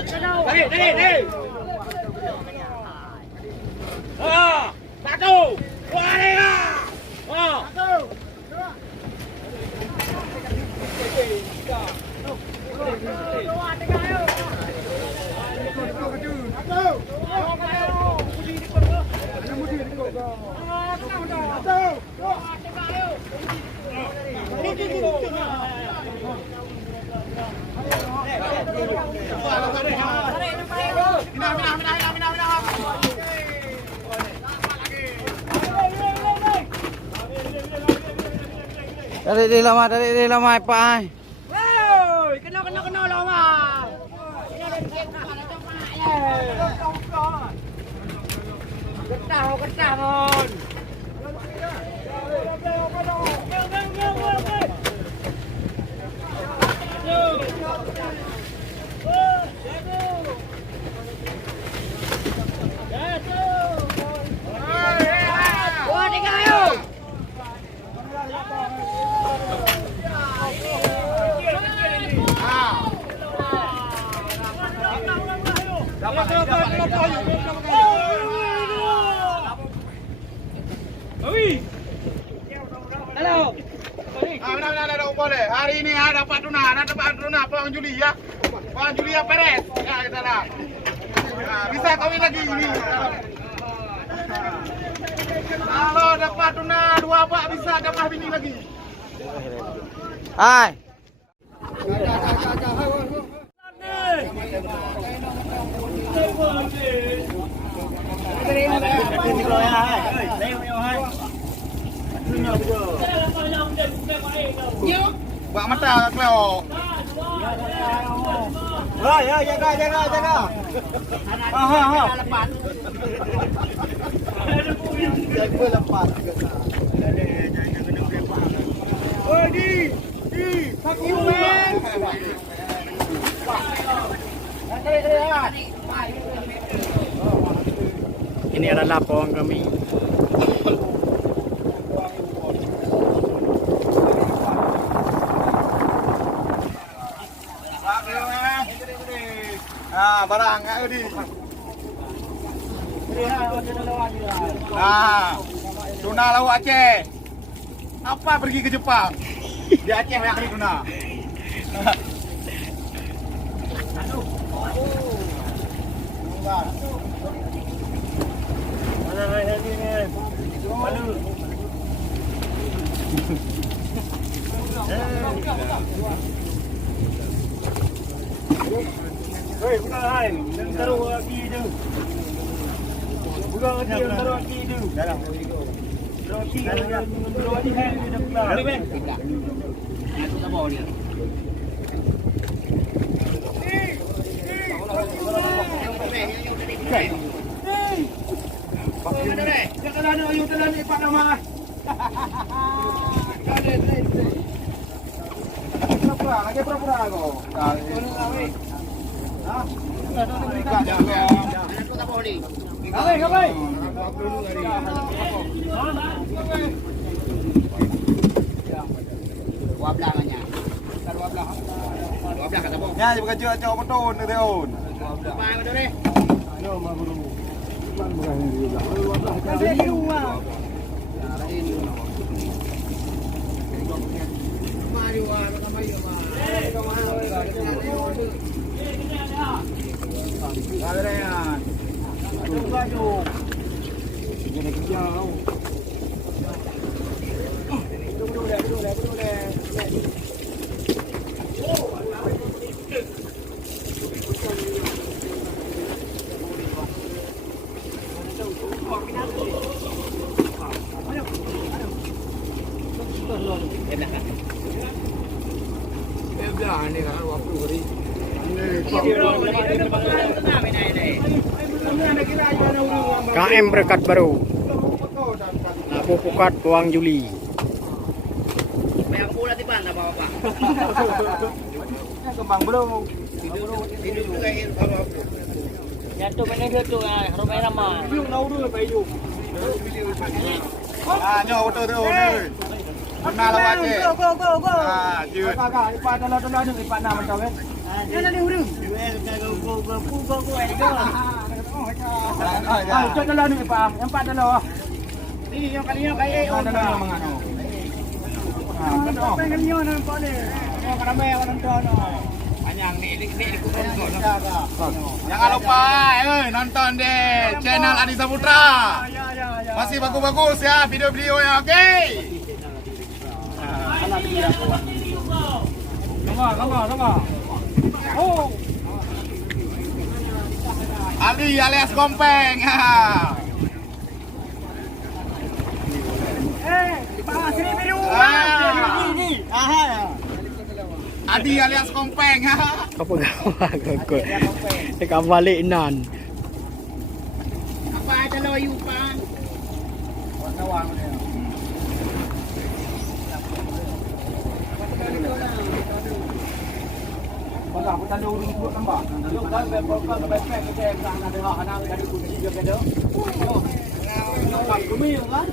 Dari. Satu. Dua, tiga. Satu. Dari lama Pak ai. Woi, kena lama. Getah mon. Boleh. Hari ini dapat tuna Bang Juli ya. Bang Julia Perez. Ya, kita lah. Nah, bisa kawin lagi ini. Kalau dapat tuna 2 pak bisa dapat bini lagi. Hai. Buat mata Cleo. Ya, jaga. Jaga lepas. Oh, di. Sakit men. Ini adalah pohon kami. Nah, barang ayo di. Nah, tuna laut Aceh. Apa pergi ke Jepang? Di Aceh banyak kali tuna. Hei, bukan hai. Yang taruh lagi tu. Bukan lagi yang taruh lagi tu. Dalam. Roti hai dia dah kelar. Dari ben. Aku tak bawa dia. Jangan ada ayu telan ni Pak Nama. Pura-pura kau. Kapai. Dua belakangnya. Dua belah kata bos. Ya, bukan cok beton ni Deon. Mai betul ni. Yo, mah guru. Bukan ni dia. Kasih dia uang. Mari wah, kamai yo mah. Ada yang. Ada baju. Jadi kerja kau. KM Berkat Baru. Pupukat Buang Juli. Bayang pula di mana Bapak? Kembang belum. Tidur juga ini kalau aku. Jatuh mana tu rumah ramah. Yung nauru pa yung. Nyo betul tu ni. Mana lawan je. Go. Jut. Kakak ipan dalam ni ipan nama macam ni. Yang ni urung. berpukul gue itu. Cok dulu nih Pak, yang Pak dulu. Ini yang kalinya kayak Dulu mangano. pengen nyon Pak ni. Yang ramai orang nonton. Panjang ni Jangan lupa, nonton deh channel Adi Saputra. Masih bagus-bagus ya video-videonya, oke? Sama. Oh. Ali alias Kompeng. Pak sini video. Adi alias Kompeng. Kapag balik nan. Apa aja lo Yupan? Kalau kita dulu dulu nambah. Yuk kan beberapa bebek kita yang sana ada anak dari kunci juga ada. Oh. Kami kan?